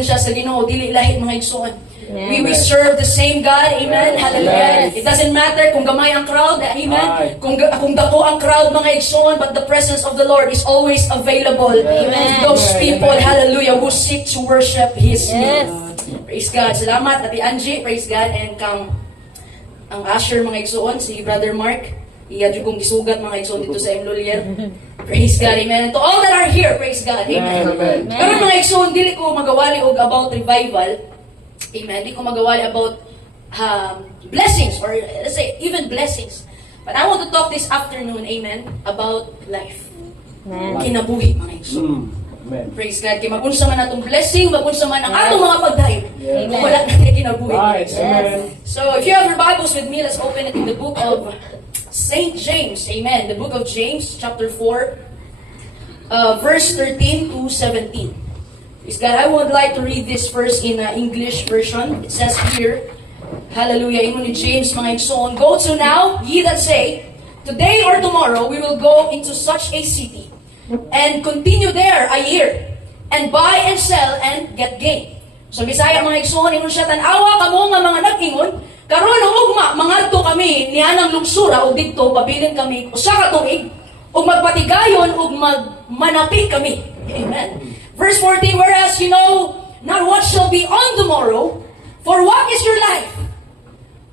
presensya sa Ginoo dili lahi mga igsoon. We serve the same God, amen, hallelujah. It doesn't matter kung gamay ang crowd, amen, kung dako ang crowd mga igsoon, but the presence of the Lord is always available to those people, hallelujah, who seek to worship His name. Praise God. Salamat, Ate Angie, praise God, and ang usher mga igsoon, si Brother Mark, iyadyo kong isugat mga igsoon dito sa Imlolier. Praise God, amen. And to all that are here, praise God, amen. Pero mga igsoon, dili ko magawali og about revival. Amen. Hindi ko magawali about blessings or let's say even blessings. But I want to talk this afternoon, amen, about life. Amen. Kinabuhi mga igsoon. Praise God. Kaya magunsa man atong blessing, magunsa man ang atong mga pagdayon. Kung wala natin kinabuhi. So if you have your Bibles with me, let's open it in the book of St. James. Amen. The book of James, chapter 4, verse 13 to 17. Praise God. I would like to read this verse in English version. It says here, hallelujah, ingon ni James, mga igsoon, go to now, ye that say, today or tomorrow we will go into such a city, and continue there a year, and buy and sell and get gain. So Bisaya mga igsoon, ingon siya, tanawa kamo nga mga nag-ingon, karon ang ugma, mangadto kami, nianang lugsura, o dito, pabilin kami, usa ka tuig, ug magpatigayon, ug magmanapi kami. Amen. Verse 14, whereas you know not what shall be on tomorrow, for what is your life?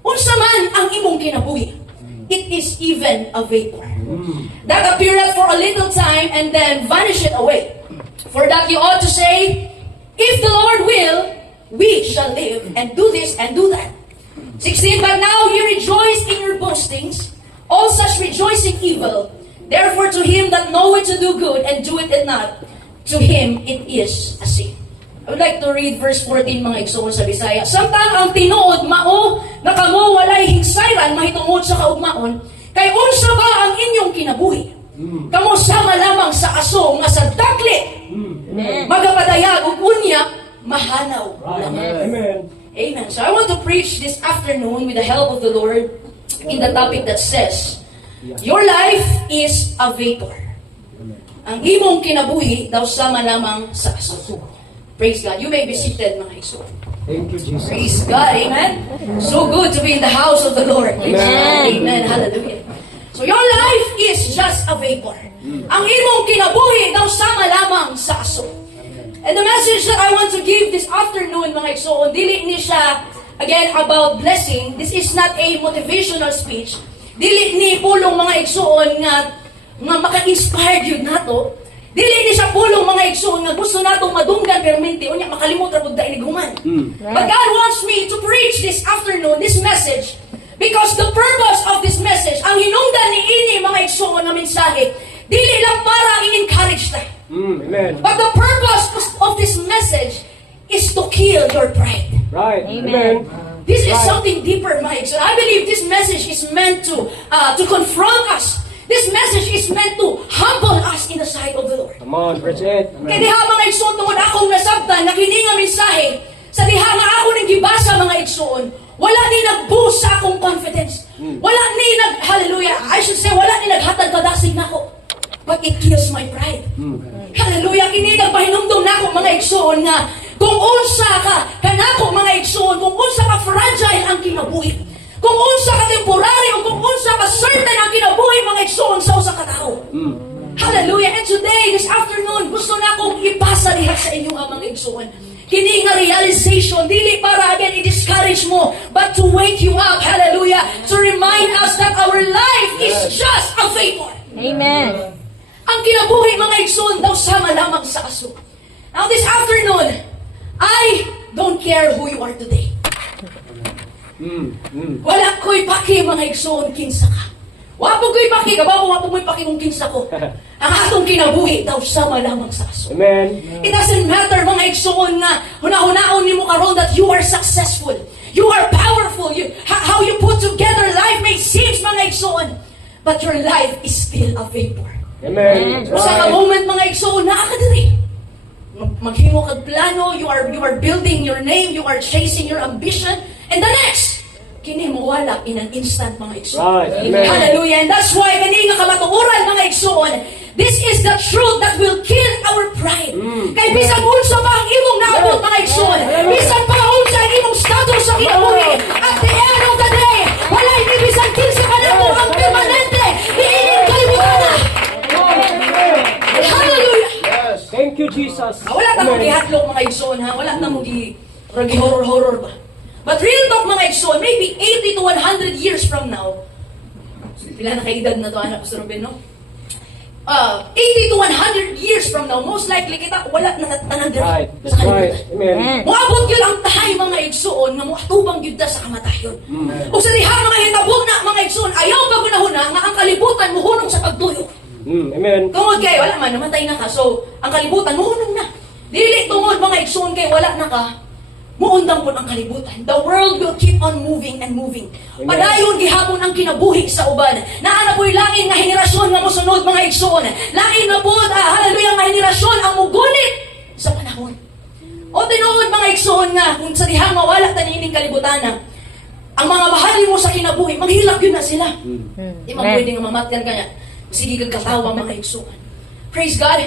Unsa man ang imong kinabuhi? It is even a vapor, that appeareth for a little time and then vanisheth away. For that you ought to say, if the Lord will, we shall live and do this and do that. 16, but now ye rejoice in your boastings, all such rejoicing evil. Therefore to him that knoweth to do good and doeth it not, to him it is a sin. I would like to read verse 14 mga igsoon sa Bisaya. Samtang ang tinuod mao na kamo walay hingsayran mahitungod sa kaugmaon, kay unsa ba ang inyong kinabuhi? Kamo sama lamang sa aso nga sa dakli. Magapadayag ug unya mahanaw lamang. Amen. So I want to preach this afternoon with the help of the Lord in the topic that says, your life is a vapor. Ang imong kinabuhi daw sama lamang sa aso. Praise God. You may be seated, mga igsoon. Thank you, Jesus. Praise God. Amen. So good to be in the house of the Lord. Amen. Hallelujah. So your life is just a vapor. Ang imong kinabuhi daw sama lamang sa aso. And the message that I want to give this afternoon, mga igsoon, dili ni siya, again, about blessing. This is not a motivational speech. Dili ni pulong mga igsoon nga maka-inspired yun nato. Dili ni sa pulong mga igsoon nga gusto natong madunggan permente o niya makalimot ra pud dainiguman. But God wants me to preach this afternoon this message because the purpose of this message, ang hinungdan ni ini mga igsoon na mensahe, dili lang para i-encourage ta. Amen. But the purpose of this message is to kill your pride. Right. Amen. This is something deeper, Mike. So I believe this message is meant to confront us. This message is meant to humble us in the sight of the Lord. Come on, preach it. Kaya diha mga igsoon, tungod akong nasabtan, nakining nga mensahe, sa diha nga ako nang gibasa mga igsoon, wala ni nag-boost sa akong confidence. Wala ni hallelujah, I should say, wala ni naghatag kadasig na ako. But it kills my pride. Hallelujah, kini nagpahinumdum na ako mga igsoon nga, kung unsa ka, kanako mga igsoon, kung unsa ka fragile ang kinabuhi, kung unsa ka temporary o kung unsa ka certain ang kinabuhi mga igsoon sa usa ka tawo. Hallelujah. And today, this afternoon, gusto na akong ipasa diha sa inyo ang mga igsoon. Kini nga realization, dili para again i-discourage mo, but to wake you up, hallelujah, to remind us that our life is just a vapor. Amen. Ang kinabuhi mga igsoon daw sama lamang sa aso. Now this afternoon, I don't care who you are today. Wala ko'y paki mga igsoon kinsa ka. Wapo ko'y paki, kabaw wapo ko'y paki kung kinsa ko. Ang atong kinabuhi daw sama lamang sa aso. Amen. It doesn't matter mga igsoon nga hunahunaon nimo karon that you are successful. You are powerful. How you put together life may seem mga igsoon, but your life is still a vapor. Amen. Sa moment mga igsoon naa ka diri. Maghimo kag plano, you are building your name, you are chasing your ambition, and the next, kini mo wala in an instant mga igsoon. Right. Amen. Hallelujah. And that's why kani nga kamatuoran mga igsoon, this is the truth that will kill our pride. Kay bisag unsa pa ang imong naabot mga igsoon, igsoon ha, wala na mo horror ba. But real talk mga igsoon, maybe 80 to 100 years from now, pila na kaedad na to, anak Pastor Ruben, no? 80 to 100 years from now, most likely kita, wala na tanang Right. sa That's right. kalibutan. Amen. Moabot yun ang tahay mga igsoon nga moatubang yun sa kamatayon. O sa diha mga hinabog na mga igsoon, ayaw pa gunahuna nga ang kalibutan muhunong sa pagtuyo. Amen. Tungod kay wala man namatay na ka. So ang kalibutan muhunong na. Dili tungod mga igsoon kay wala na ka. Muundang po ang kalibutan. The world will keep on moving and moving. Amen. Padayon gihapon ang kinabuhi sa uban. Naa na po'y langin nga henerasyon nga mosunod mga igsoon. Langin na po, hallelujah, nga henerasyon ang mugunit sa panahon. O tinuod mga igsoon nga, kung sa diha mawala tanining kalibutan na, ang mga mahalin mo sa kinabuhi, maghilak yun na sila. Di man pwede nga mamatyan ka niya. Sige kang katawa mga igsoon. Praise God.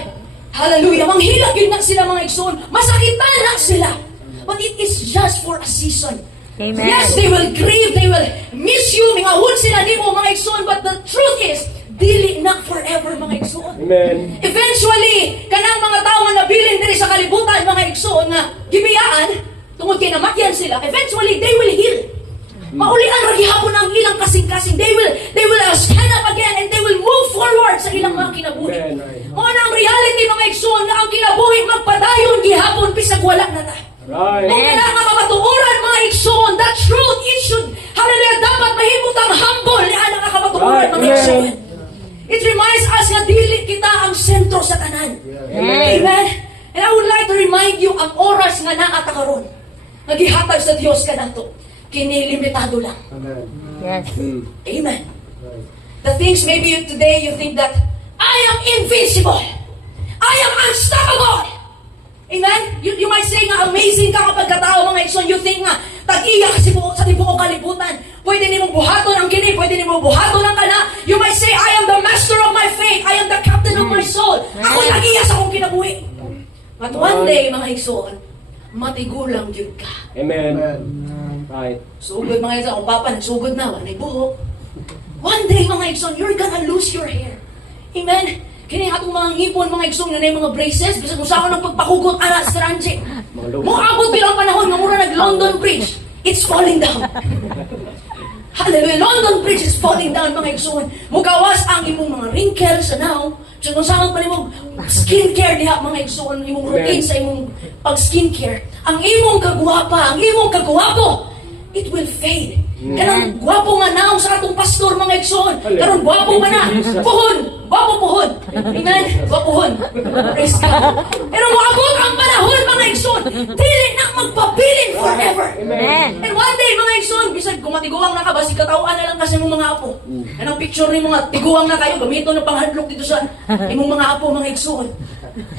Hallelujah. Manghilak yun na sila mga igsoon. Masakitan na sila. But it is just for a season. Amen. Yes, they will grieve, they will miss you, mingahon sila di mo mga igsoon, but the truth is, dili na forever mga igsoon. Amen. Eventually, kanang mga tao nga nabilin diri sa kalibutan mga igsoon nga gibiyaan tungod kay namatyan sila, eventually they will heal. Maulian ra gihapon ang ilang kasing-kasing. They will stand up again and they will move forward sa ilang mga kinabuhi. Amen. Mao na ang reality mga igsoon nga ang kinabuhi magpadayon gihapon bisag wala na ta. Right. Kung kailangan mamatuoran mga igsoon, that truth, it should, hallelujah, dapat mahimutang humble ni anak nga kamatuoran mga Amen. igsoon. It reminds us nga dili kita ang sentro sa tanan. Amen. And I would like to remind you ang oras nga naa ta karon. Nagihatag sa Dios kanato. Kini limitado lang. Amen. Yes. Amen. The things maybe today you think that I am invincible. I am unstoppable. Amen? You might say nga amazing ka kapag katao mga igsoon. You think nga tag-iya kasi sa tibuok kalibutan. Pwede nimo buhaton ang kini, pwede nimo buhaton ang kana. You might say I am the master of my faith. I am the captain of my soul. Ako tag-iya sa akong kinabuhi. But one day mga igsoon, matigulang jud ka. Amen. Right. Sugod mga igsoon, kung papa nagsugod na, wala buhok. One day mga igsoon, you're gonna lose your hair. Amen? Kini atong mga ngipon, mga igsoon na mga braces, bisag kung saan ang pagpakugot ana sa ranche. Moabot bilang panahon nga mura nag-London Bridge. It's falling down. Hallelujah. London Bridge is falling down mga igsoon. Mugawas ang imong mga wrinkles sa now. So kung saan pa nimo skincare diha mga igsoon, imong routine sa imong pag-skincare. Ang imong kagwapa, ang imong kagwapo, it will fade. Kanang gwapo nga naong sa atong pastor mga igsoon. Karon gwapo man na. Puhon. Gwapo puhon. Amen. Gwapohon. Praise God. Pero moabot ang panahon mga igsoon. Dili na magpabilin forever. Amen. And one day mga igsoon, bisag kung matiguang na ka, basig katawaan na lang kasi mong mga apo. Anong picture ni mga tiguang na kayo, gamito na panghadlok dito sa imong mga apo mga igsoon.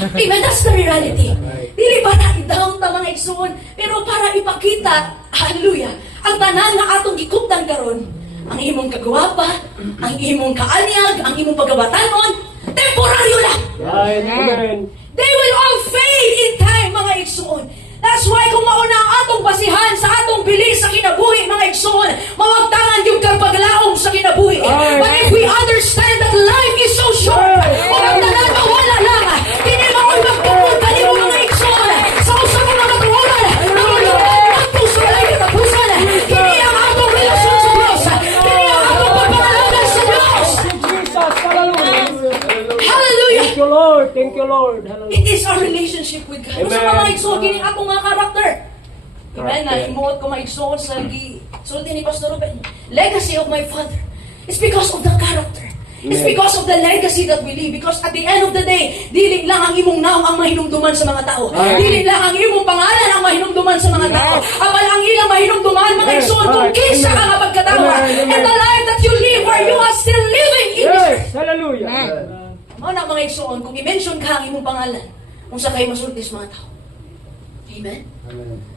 Amen, that's the reality. Dili para i-down ta mga igsoon, pero para ipakita, hallelujah, ang tanan nga atong gikuptan karon, ang imong kagwapa, ang imong kaanyag, ang imong pagabatanon, temporaryo lang. Right. Amen. They will all fade in time, mga igsoon. That's why kung mauna ang atong basihan sa atong bilis sa kinabuhi, mga igsoon, mawagtangan yung kapaglaong sa kinabuhi. But if we understand that life is so short, kung ang tanan mawala lang, hindi mo ko magpupul ka ni mga igsoon. Sa usang mga katuwanan, mawalungan ang puso ay katapusan. Kini ang atong relasyon sa Diyos. Kini ang atong pagpapalagan sa Diyos. Jesus. Hallelujah. Hallelujah. Thank you, Lord. Thank you, Lord. Hallelujah. It is our relationship with God. Sa mga igsoon, kini atong mga karakter. Amen. Na himuot ko mga igsoon sa sulti ni Pastor Ruben. Legacy of my father. It's because of the character. It's because of the legacy that we live. Because at the end of the day, dili lang ang imong naong ang mahinumduman sa mga tao. Dili lang ang imong pangalan ang mahinumduman sa mga tao. Amal ang ilang mahinumduman mga igsoon kung kinsa ka nga pagkatawa. And the life that you live where you are still living in this earth. Yes. Hallelujah. Mao na mga igsoon, kung i-mention ka ang imong pangalan, kung sa kayo masulti sa mga tao. Amen?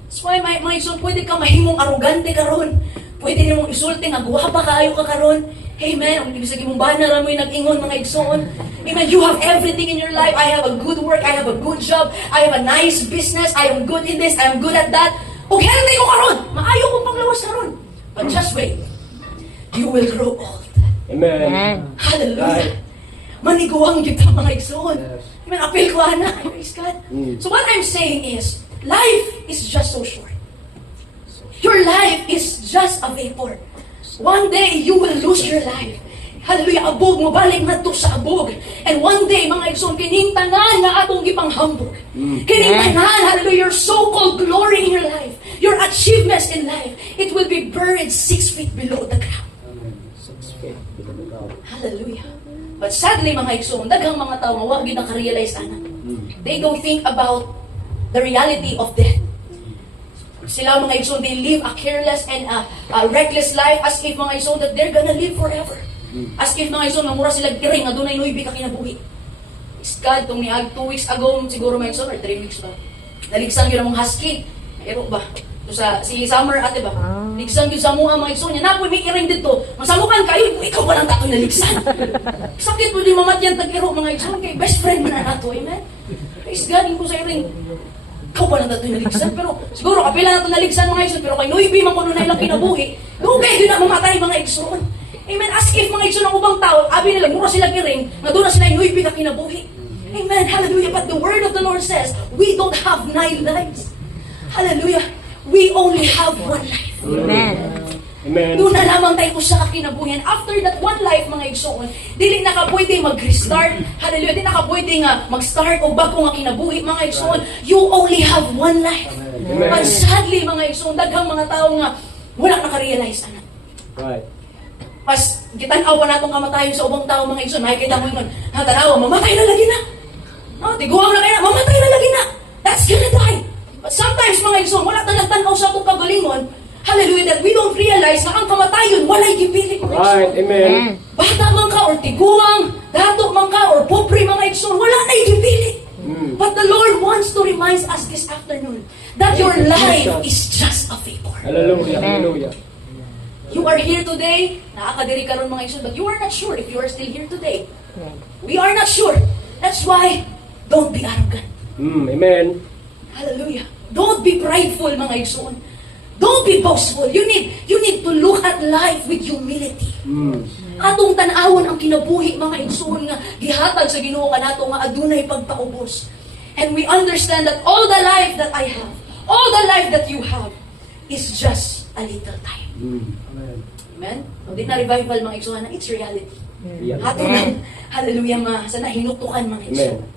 That's why mga igsoon, pwede ka mahimong arugante karon. Pwede nimong isulti nga guwapa kaayo ka karon. Amen? Ang ibig sabihin mong banal mo yung nag-ingon mga igsoon. Amen? You have everything in your life. I have a good work. I have a good job. I have a nice business. I am good in this. I am good at that. Kung healthy ko karon, maayo kong panglawas karon. But just wait. You will grow old. Amen. Hallelujah. Maniguang kita mga igsoon. Amen. Apil ko na. Praise God. So what I'm saying is, life is just so short. Your life is just a vapor. One day, you will lose your life. Hallelujah, abog mo, balik na to sa abog. And one day, mga igsoon, kining tanan nga atong ipanghambog. Kining tanan, hallelujah, your so-called glory in your life, your achievements in life, it will be buried 6 feet below the ground. Hallelujah. But sadly, mga igsoon, daghang mga tao nga wag gyud naka-realize ana. They don't think about the reality of death. Sila mga igsoon, they live a careless and a reckless life as if mga igsoon that they're gonna live forever. As if mga igsoon, mamura sila kiring, nga dunay nuibi ka kinabuhi. Iskad, itong niag 2 weeks ago, siguro mga igsoon, or 3 weeks ba? Naligsan yun ang mga husky. Ero ba? Ito si Summer, ate ba? Ligsan yun sa mga igsoon niya. Napoy, may iring dito. Masamukan kayo, ikaw ba lang tato naligsan? Sakit mo din mamatyan tag-ero mga igsoon, kay best friend mo na nato, amen? Praise God, ko sa iring. Ikaw pa lang nato naligsan, pero siguro kapila nato naligsan mga igsoon, pero kay Noibi, man kuno na ilang kinabuhi, dugay yun na mamatay mga igsoon. Amen. As if mga igsoon ng ubang tao, abi nila, mura sila kiring, nga doon na sila Noibi ka kinabuhi. Amen. Hallelujah. But the word of the Lord says, we don't have 9 lives. Hallelujah. We only have 1 life. Amen. Amen. Doon na lamang tayo sa kinabuhian. After that 1 life, mga igsoon, dili na ka pwede mag-restart. Hallelujah. Di na ka pwede nga mag-start o bago nga kinabuhi, mga igsoon. You only have 1 life. Amen. But sadly, mga igsoon, daghang mga tao nga wala naka-realize ana. Right. Pas kitanaw pa natong kamatayon sa ubang tao, mga igsoon, makikita mo yun, tanaw, mamatay na lagi na. Tiguang na kaya, mamatay na lagi na. That's gonna die. But sometimes, mga igsoon, wala tayong tanaw sa itong kagalingon, hallelujah, that we don't realize na ang kamatayon, walay gipilit, mga igsoon. Right. Amen. Bata man ka, or tiguang, dato man ka, or pobre, mga igsoon, wala na gipilit. But the Lord wants to remind us this afternoon that your life is just a vapor. Hallelujah. Hallelujah. You are here today, nakakadiri ka ron mga igsoon, but you are not sure if you are still here today. We are not sure. That's why, don't be arrogant. Amen. Hallelujah. Don't be prideful, mga igsoon. Don't be boastful. You need to look at life with humility. Atong tan-awon ang kinabuhi, mga igsoon, nga gihatag sa Ginoo kanato nga adunay pagpaubos. And we understand that all the life that I have, all the life that you have, is just a little time. Amen? Kung di na revival, mga igsoon, it's reality. Ato lang, hallelujah, sa nahinutukan, mga igsoon. Amen.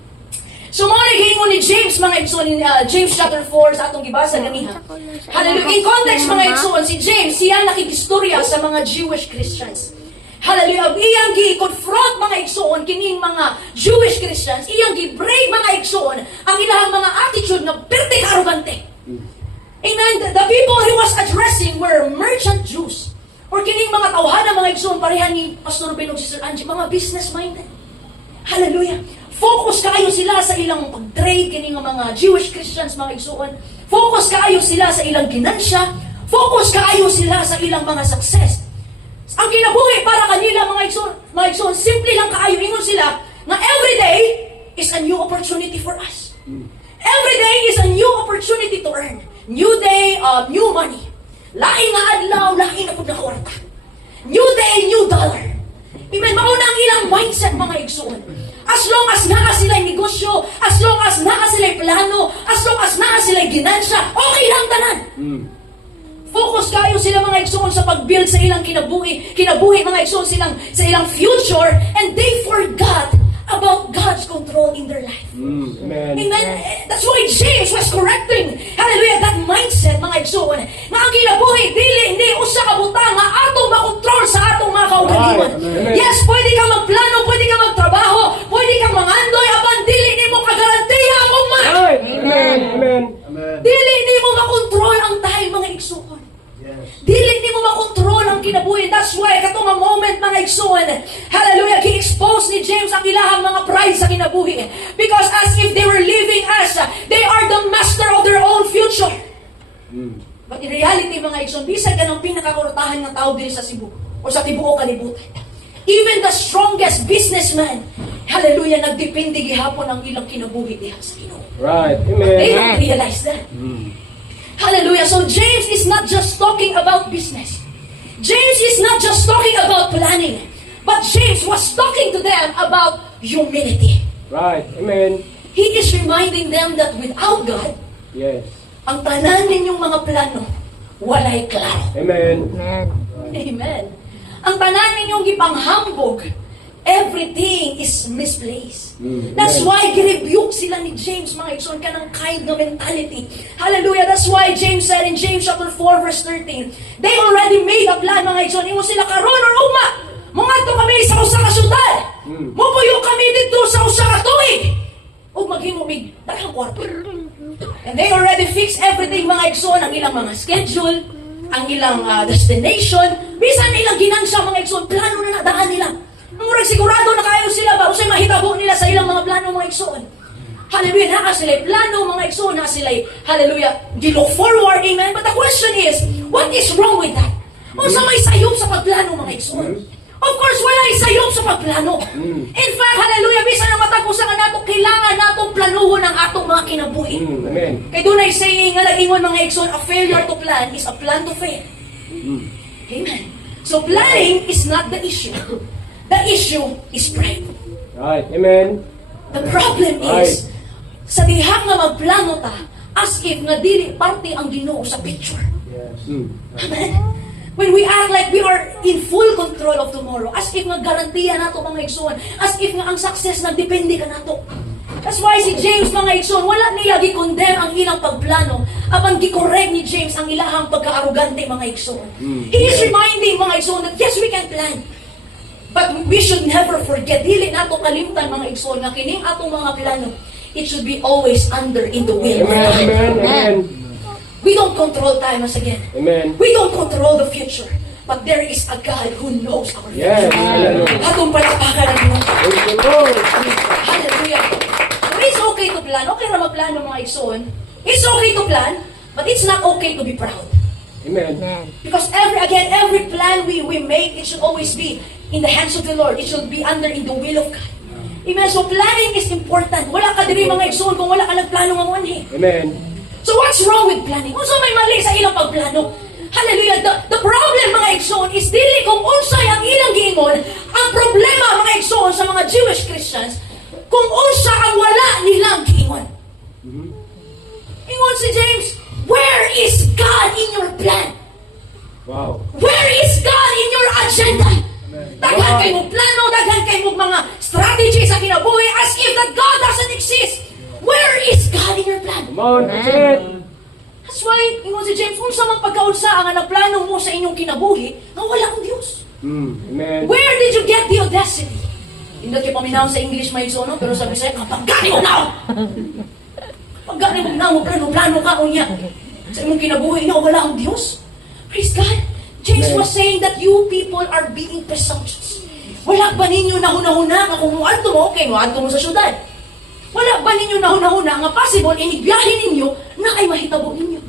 So mga naghingon ni James, mga igsoon, in James chapter 4, sa atong gibasa ganiha. Hallelujah. In context, mga igsoon, si James, siya nakikistorya sa mga Jewish Christians. Hallelujah. Iyang gi-confront, mga igsoon, kining mga Jewish Christians, iyang gi-brave, mga igsoon, ang ilang mga attitude na perting arrogante. Amen. The people he was addressing were merchant Jews. Or kining mga tawhana, mga igsoon, pareha ni Pastor Ben ug Sister Angie, mga business-minded. Hallelujah. Focus kaayo sila sa ilang pag-trade, kining mga Jewish Christians, mga igsoon. Focus kaayo sila sa ilang ginansya. Focus kaayo sila sa ilang mga success. Ang kinabuhi para kanila, mga igsoon, simple lang kaayo. Ingon sila, na every day is a new opportunity for us. Every day is a new opportunity to earn. New day, new money. Laing nga adlaw, laing na po na kwarta. New day, new dollar. Amen. Mauna ang ilang mindset, mga igsoon. As long as naa sila'y negosyo, as long as naa sila'y plano, as long as naa sila'y ginansya, okay lang tanan. Focus kayo sila, mga igsoon, sa pag-build sa ilang kinabuhi, mga igsoon, sa ilang future, and they forgot about God's control in their life. Amen. Amen. That's why James was correcting, hallelujah, that mindset, mga igsoon, nga ang kinabuhi, hindi usa ka butang nga atong makontrol sa atong mga kaugalingon. Right. Yes, pwede ka magplano, pwede ka magtrabaho, pwede ka mangandoy, apan dili ni mo kagarantiya akong Right. Amen. Amen. Dili ni mo makontrol ang time, mga igsoon. Dili ni mo makontrol ang kinabuhi. That's why, katong nga moment, mga igsoon, hallelujah, gi-expose ni James ang ilahang mga pride sa kinabuhi. Because as if they were living as, they are the master of their own future. But in reality, mga igsoon, bisag ka ng pinakakurtahan ng tao din sa Cebu o sa tibuok kalibutan. Even the strongest businessman, hallelujah, nagdepende gihapon ang ilang kinabuhi diha sa Ginoo. Right. They Amen. don't realize that. Hallelujah. So James is not just talking about business. James is not just talking about planning. But James was talking to them about humility. Right. Amen. He is reminding them that without God, Yes. ang tanan ninyong mga plano, walay klaro. Amen. Amen. Amen. Ang tanan ninyong gipanghambog, everything is misplaced. That's why girebuke sila ni James, mga igsoon, ka ng kind na mentality. Hallelujah. That's why James said in James chapter 4 verse 13, they already made a plan, mga igsoon. Imo sila karon or uma. Mga to kami sa usa ka syudad. Mupuyo kami dito sa usa ka tuig. O maghimumig, daghang kwarto. And they already fixed everything, mga igsoon, ang ilang mga schedule, ang ilang destination, bisan ilang ginansya, mga igsoon, plano na nadaan nila. Murag sigurado na kayo sila ba, usay mahitabo nila sa ilang mga plano, mga igsoon. Hallelujah, naka sila plano, mga igsoon, naka sila, hallelujah, di-look forward, amen. But the question is, what is wrong with that? Unsa may sayop sa pagplano, mga igsoon? Of course, wala isayop sa pagplano. In fact, hallelujah, bisan na matag usa ka nato, kailangan natong planuhon ang atong mga kinabuhi. Amen. Kay dunay saying nga lagingon, mga igsoon, a failure to plan is a plan to fail. Amen. So planning is not the issue. The issue is pride. Right. Amen. The problem is, sa diha nga magplano ta, as if nga dili parte ang Ginoo sa picture. Yes. Amen. When we act like we are in full control of tomorrow, as if nga garantiya nato, mga igsoon, as if nga ang success nagdepende ka nato. That's why si James, mga igsoon, wala niya gi-condemn ang ilang pagplano, apang gi-correct ni James ang ilahang pagka-arugante, mga igsoon. He is reminding, mga igsoon, that yes, we can plan. But we should never forget, dili nato kalimtan, mga igsoon, nga kining atong mga plano, it should be always under in the will of Amen. God. Amen. Amen. We don't control time, as again. Amen. We don't control the future. But there is a God who knows our Yes. future. Hallelujah. Atong palakpakan ang Ginoo. Praise the Lord. Hallelujah. So it's okay to plan. Okay na magplano, mga igsoon. It's okay to plan, but it's not okay to be proud. Amen. Amen. Because every plan we make, it should always be in the hands of the Lord. It should be under in the will of God. Amen. So planning is important. Wala ka diri, mga igsoon, kung wala ka nagplano nga manhi. Amen. So what's wrong with planning? Unsa may mali sa ilang pagplano? Hallelujah. The problem, mga igsoon, is dili kung unsay ang ilang giingon. Ang problema, mga igsoon, sa mga Jewish Christians, kung unsa ang wala nilang giingon. Ingon si James, where is God in your plan? Wow. Where is God in your agenda? Daghan kay mo plano, daghan kay mo mga strategy sa kinabuhi as if that God doesn't exist. Where is God in your plan? Come on. That's it. That's why, ingon si James, kung sa mga pagkaunsa ang naplano mo sa inyong kinabuhi, nga wala ang Diyos. Amen. Where did you get the audacity? Hindi kayo paminaw sa English, may no? Pero sabi sa'yo, kapag gani mo na! Pag gani mo na, plano ka, unya. Sa imong kinabuhi, nga wala ang Diyos. Praise God. James was saying that you people are being presumptuous. Wala ba ninyo nahuna-huna nga kung muadto mo, okay, muadto mo sa syudad. Wala ba ninyo nahuna-huna nga possible inigbiyahin ninyo na ay mahitabo ninyo?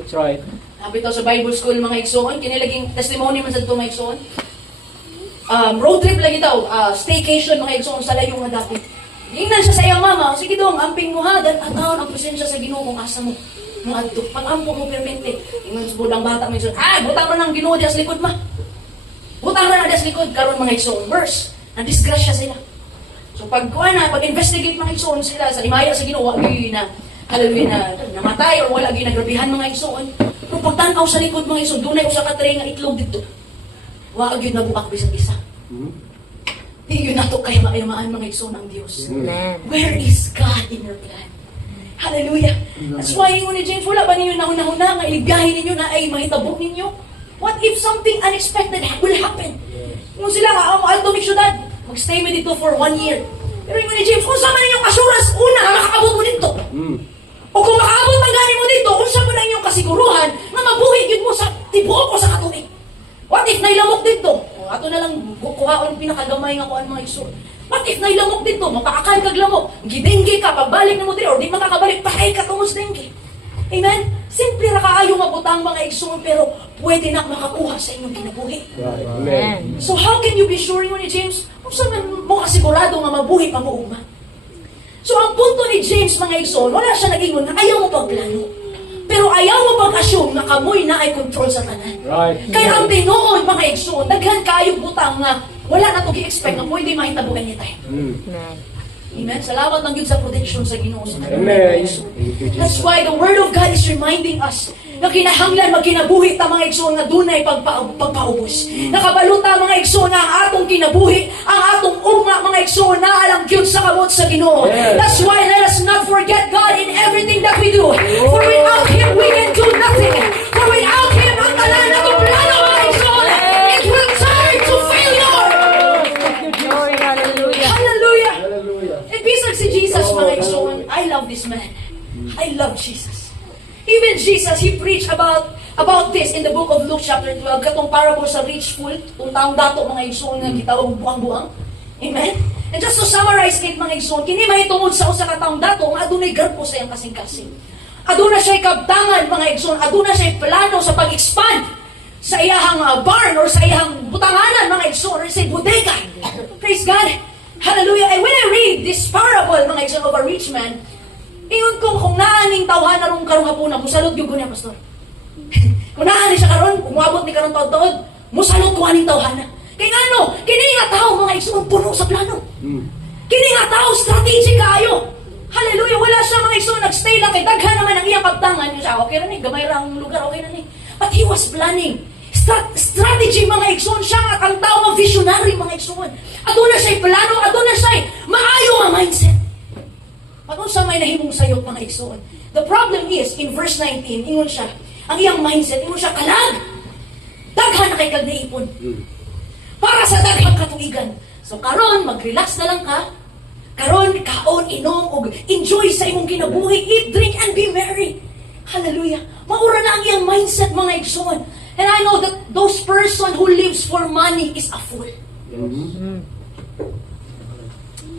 That's right. Sabi ito sa Bible School, mga igsoon, kinilaging testimony man sa ito, mga igsoon. Road trip lagi daw, staycation, mga igsoon, sa layo nga dati. Ingnan siya sa iyang mama, sige dong, amping mo ha, at taon ang presensya sa Ginoo kung asa mo. Mga adto, pag-ampo mo permente. Ingnan sa budang bata, mga igsoon, butang mo ng Ginoo diya sa likod ma. Butang na diya sa likod, karon mga igsoon, verse, na-disgrasya sila. So pag-investigate, mga igsoon sila, sa limaya sa Ginoo, wagi na, hallelujah, na namatay or wala ginagrabihan, mga igsoon. Pero pagtanaw sa likod, mga igsoon, dunay usa ka tray nga itlog dito. Wag yun nabuak bisag isa. Di yun nato kay maayamaan, mga igsoon, ang Diyos. Amen. Where is God in your plan? Hallelujah. That's why yung ni James, wala ba ninyo nahuna-huna nga iligyahin ninyo na ay mahitabo ninyo? What if something unexpected will happen? Yung sila nga, alto may syudad, mag-stay mo dito for 1 year. Pero yung ni James, kung saan man inyong assurance, una, makakabot mo dito. O kung makaabot ang gani mo dito, kung saan mo na inyong kasiguruhan na mabuhi yun mo sa tibuok o sa katuig. What if nailamok dito? O, ato na lang kuhaon pinakagamay nga kuhaan, mga igsoon. What if nailamok dito? Mapakakan kag lamok. Gidengge ka, pagbalik na mo dito, or di makakabalik, patay ka tungos dengge. Amen? Simple ra kaayo mabutang, mga igsoon, pero pwede na makakuha sa inyong kinabuhi. Right. Amen. So how can you be sure yun ni James? Kung saan mo kasigurado nga mabuhi pa mo ugma? So ang punto ni James, mga igsoon, wala siya nag-ingon na ayaw mo pagplano. Pero ayaw mo pag-assume na kamoy na ay control sa tanan. Right. Kaya ang tinuod, mga igsoon, daghan kayo butang nga wala na to gi-expect na pwede mahitabugan niya tayo. Amen. Amen. Salamat lang yun sa protection sa Ginoo sa kanila. Amen. Thank you, That's Jesus. why the Word of God is reminding us na kinahanglan magkinabuhi ta mga igsoon nga dunay pagpaubos. Nakabaluta mga igsoon nga ang atong kinabuhi, ang atong ugma mga igsoon na alang gyud sa kamot sa Ginoo. Yes. That's why let us not forget God in everything that we do. For without Him we can do nothing. For without Him ang tanan natong plano mga igsoon, it will turn to failure. Glory, hallelujah. Hallelujah. Hallelujah. And bisag si Jesus, mga igsoon, I love this man. I love Jesus. Even Jesus, He preached about this in the book of Luke chapter 12, katong parable sa rich fool, kung taong dato mga igsoon nga gitawag buang-buang. Amen? And just to summarize it mga igsoon, kini mahitungod sa usa ka taong dato, nga adunay garpo sa iyang kasing-kasing. Aduna siya kabtangan mga igsoon, aduna siya plano sa pag-expand sa iyahang barn or sa iyahang butanganan mga igsoon or sa bodega. Praise God. Hallelujah. And when I read this parable mga igsoon of a rich man, ingon ko kung naaning tawhan na rong karong hapuna, musalot gyud ko niya, pastor. Kung naani siya karon, umabot ni karong taud-taud, musalot ko aning tawhana. Kay ano, kini nga tao mga igsoon puno sa plano. Kini nga tao strategic kaayo. Hallelujah, wala siya mga igsoon nagstay lang kay daghan naman ang iyang kabtangan siya. Okay ra ni, gamay ra ang lugar, okay na ni. But he was planning. Strategy mga igsoon siya nga ang tao nga visionary mga igsoon. Aduna siya plano, aduna siya maayo nga mindset. Ano sa may nahimong sayop mga igsoon? The problem is, in verse 19, ingon siya, ang iyang mindset, ingon siya, kalag! Daghan na kay kagnaipon. Para sa daghang katuigan. So karon mag-relax na lang ka. Karon, kaon, inom, og enjoy sa imong kinabuhi. Eat, drink, and be merry. Hallelujah. Maura na ang iyang mindset mga igsoon. And I know that those person who lives for money is a fool.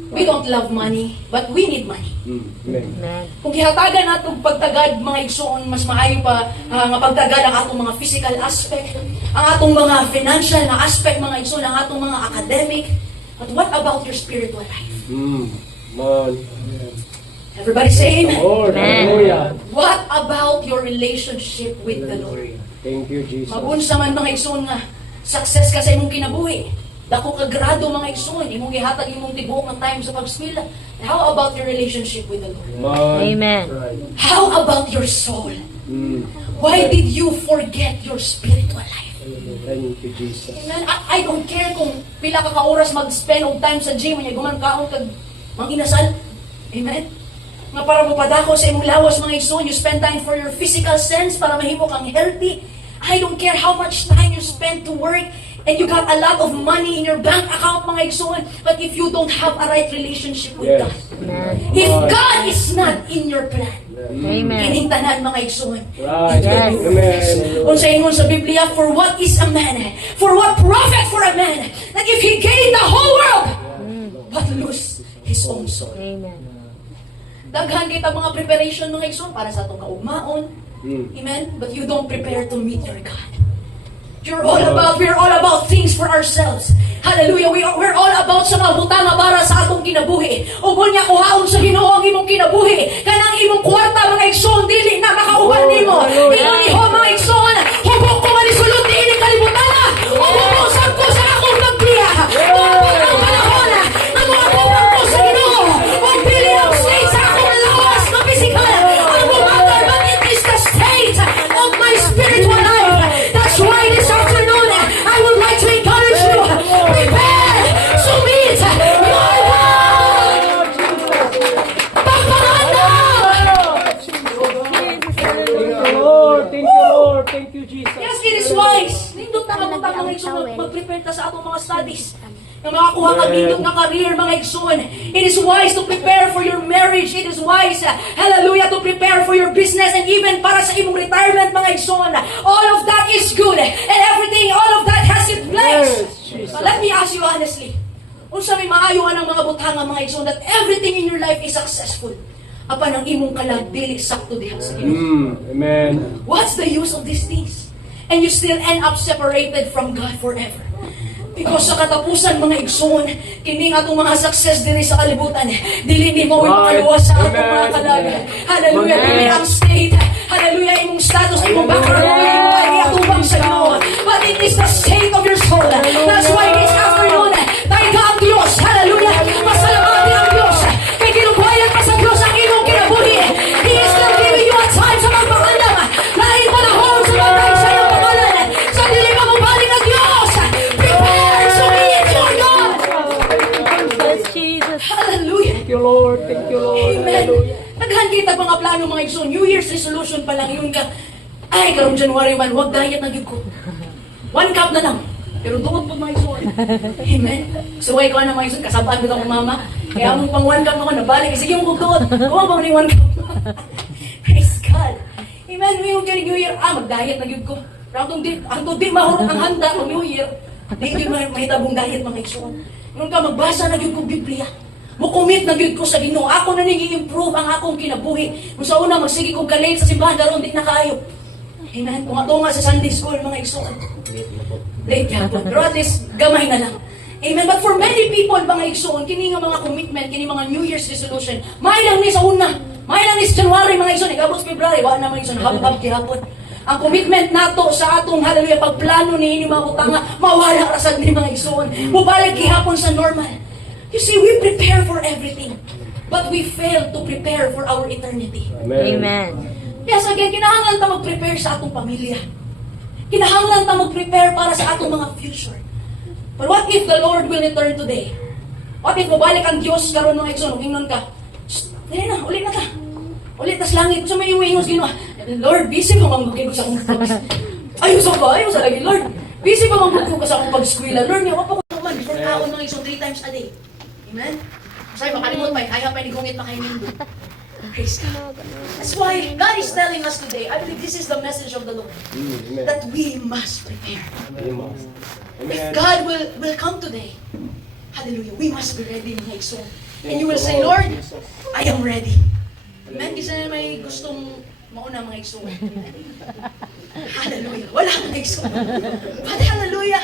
We don't love money, but we need money. Amen. Amen. Kung gihatagan nato pagtagad mga igsoon, mas maayo pa nga pagtagad ang atong mga physical aspect, ang atong mga financial na aspect mga igsoon, ang atong mga academic. But what about your spiritual life? Man. Everybody say amen. Lord, Amen. hallelujah. What about your relationship with the Lord? Thank you, Jesus. Mabunsa man mga igsoon nga success ka sa imong kinabuhi. Dako ka grado mga igsoon, imong gihatag imong tibuok nga time sa pag-eskwela. How about your relationship with the Lord? Man. Amen. Right. How about your soul? Mm. Why did you forget your spiritual life? Thank you, Jesus. Amen. I don't care kung pila ka oras mag-spend og time sa gym, nya guman kaon kag manginasal. Amen. Nga para mo padako sa imong lawas mga igsoon, you spend time for your physical sense para mahimo kang healthy. I don't care how much time you spend to work and you got a lot of money in your bank account mga igsoon, but if you don't have a right relationship with Yes. God, Amen. if God is not in your plan, Amen. kining tanan mga igsoon. Right. Yes. Amen. Kung sa ingon sa Biblia, for what is a man? For what profit for a man? That if he gain the whole world, but lose his own soul. Amen. Daghan kita mga preparation mga igsoon para sa itong kaugmaon. Amen? But you don't prepare to meet your God. We're all about things for ourselves. Hallelujah. We're all about sa mga butanga para sa atong kinabuhi. O kung niya kuhaon sa Ginoo ang imong kinabuhi, kanang imong kwarta mga igsoon, dili na makauban nimo. Ingon ni Ho mga igsoon, hubog ko manisulod ni ini kalibutana. O hubusan ko sa akong Biblia. O ang panahon na mga kulang ko sa Ginoo. O pili ang state sa akong lawas na physical. Ang bumatar, but it is the state of my spiritual life. That's why this afternoon, I would like to encourage you. Prepare to meet your God. Pagpahanda! Thank you, Lord. Thank you, Lord. Thank you, Jesus. Yes, it is wise. Nindot na kabutang mga igsoon, mag-prepare ta sa atong mga studies. Yung makakuha ka nindot nga career, mga igsoon. It is wise to prepare for your marriage. It is wise, hallelujah, to prepare for your business and even para sa imong retirement, mga igsoon. All of that is good. And everything, all of that has its place. Yes, Jesus. But let me ask you honestly, kung sa may maayuan ng mga butanga, mga igsoon, that everything in your life is successful, apan ang imong kalag, dili sakto diha sa Ginoo. Amen. What's the use of these things? And you still end up separated from God forever. Because sa katapusan mga igsoon, kining atong mga success diri sa kalibutan, dili ni mo makaluwas sa atong mga kalag. Hallelujah, dili ang state. Hallelujah, imong status, imong background, imong atubang sa Ginoo. But it is the state of your soul. That's why this afternoon, tayo ka ang Diyos. Hallelujah, masalamati ang Diyos mga plano mga igsoon, New Year's resolution pa lang yun ka. Ay, karong January man, wag diet na gyud ko. 1 cup na lang. Pero duot po mga igsoon. Amen. Suway ko na mga igsoon, kasabaan ko akong mama. Kaya mo pang 1 cup ako nabalik. Sige mo kung duot. Kuha pa ni 1 cup. Praise God. Amen. Ngayong New Year, mag-diet na gyud ko. Pero ang di mahurot ang handa ng New Year. Di gyud mahitabong diet mga igsoon. Nung ka magbasa na gyud ko Biblia. Mukumit na gyud ko sa Ginoo. Ako na ning i-improve ang akong kinabuhi. Kung sa una magsige ko kalate sa simbahan daron di na kaayo. Amen. Kung ato nga sa Sunday school mga igsoon. Late yapon. Pero at least gamay na lang. Amen. But for many people mga igsoon, kini nga mga commitment, kini mga New Year's resolution, may lang ni sa una. May lang ni sa January mga igsoon, igabot sa February, wa na mga igsoon, hab-hab gihapon. Ang commitment nato sa atong hallelujah pagplano ni mga utanga, mawala ra sad ni mga igsoon. Mubalik gihapon sa normal. You see, we prepare for everything, but we fail to prepare for our eternity. Amen. Yes, again, kinahanglan ta mag-prepare sa atong pamilya. Kinahanglan ta mag-prepare para sa atong mga future. But what if the Lord will return today? What if mabalik ang Diyos karon mga igsoon, ingnon ka? Dili na, uli na ka. Uli tas langit, so may iwingos ginawa. Lord, busy pa manggugin ko sa akong ayos ba? Ayos sa lagi, Lord. Busy pa manggugin ko sa akong pag-skwila. Lord, nga, wapa ko naman before kaon mga igsoon 3 times a day. Amen? Say, makalimot pa, ayaw pa ni gungit pa kayo nindo. Praise God. That's why God is telling us today, I believe this is the message of the Lord, that we must prepare. If God will come today, hallelujah, we must be ready mga igsoon. And you will say, Lord, I am ready. Amen? Kasi may gustong mauna mga igsoon. Hallelujah. Wala mga igsoon. But hallelujah,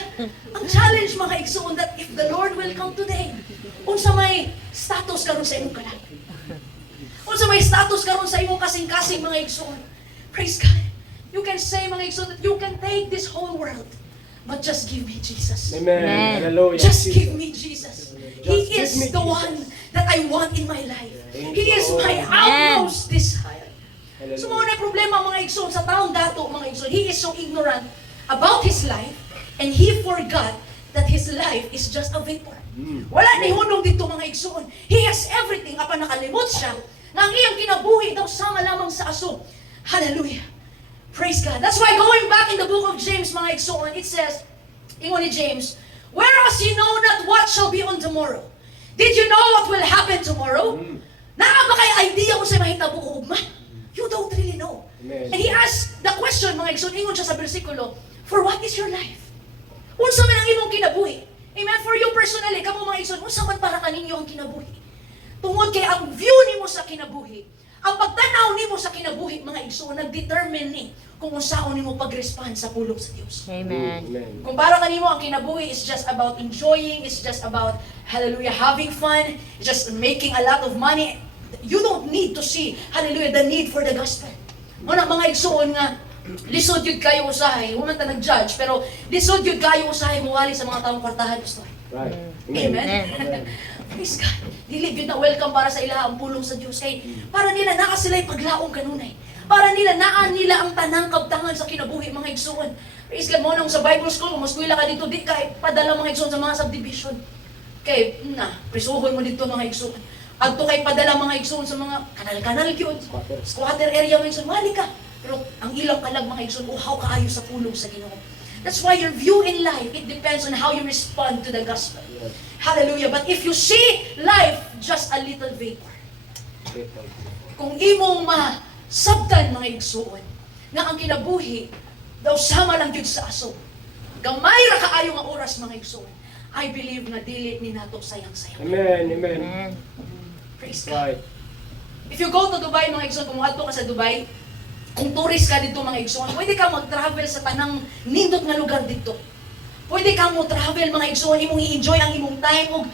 ang challenge mga igsoon that if the Lord will come today, unsa may status karon sa imong kalag. Unsa may status karon sa imong kasing-kasing mga igsoon. Praise God. You can say mga igsoon that you can take this whole world, but just give me Jesus. Amen. Hallelujah. Just give me Jesus. He give is me the Jesus. one that I want in my life. Thank He you, is Lord. my utmost desire. Hallelujah. So mga problema mga igsoon sa taong dato mga igsoon, he is so ignorant about his life and he forgot that his life is just a vapor. Wala na hunong dito mga igsoon. He has everything apan nakalimot siya na ang iyang kinabuhi daw sama lamang sa aso. Hallelujah. Praise God. That's why going back in the book of James mga igsoon, it says, ingon ni James, whereas you know not what shall be on tomorrow. Did you know what will happen tomorrow? Naa ba kay idea mo sa mahitabo o ugma? You don't really know. Amen. And he asked the question, mga igsoon, ingon siya sa bersikulo, for what is your life? Unsa man ang imong kinabuhi? Amen? For you personally, kamo mga igsoon, unsa man para kaninyo ang kinabuhi? Tungod kay ang view nimo sa kinabuhi, ang pagtanaw nimo sa kinabuhi, mga igsoon, nag-determine ni kung unsaon nimo pag-respond sa pulong sa Dios. Amen. Amen. Kung para kanimo ang kinabuhi is just about enjoying, it's just about hallelujah having fun, it's just making a lot of money, you don't need to see hallelujah the need for the gospel. Muna mga igsoon nga lisod yun kayo usahay, human ta nag-judge, pero lisod yun kayo usahay muwali sa mga taong kwartahan, pastor. Right. Amen. Praise God. Dili yun na welcome para sa ila ang pulong sa Diyos. Kay para nila naa sila'y paglaong kanunay. Para nila naa nila ang tanang kabtangan sa kinabuhi mga igsoon. Praise God mo nung sa Bible school, kung maskwila ka dito, di ka padala mga igsoon sa mga subdivision. Kay, prisuhon mo dito mga igsoon. Adto kay padala mga igsoon sa mga kanal-kanal yun. Squatter area mga igsoon, mali ka. Pero ang ilang kalag mga igsoon, uhaw kaayo sa pulong sa Ginoo. That's why your view in life, it depends on how you respond to the gospel. Hallelujah. But if you see life just a little vapor, kung imong masabtan mga igsoon, nga ang kinabuhi, daw sama lang yun sa aso. Gamay ra kaayo nga oras mga igsoon. I believe nga dili ni nato sayang-sayang. Amen. Amen. Amen. Praise God. Right. If you go to Dubai mga igsoon, kung adto ka sa Dubai, kung tourist ka dito mga igsoon, pwede ka mag-travel sa tanang nindot nga lugar dito. Pwede ka mo travel mga igsoon, imong i-enjoy ang imong time og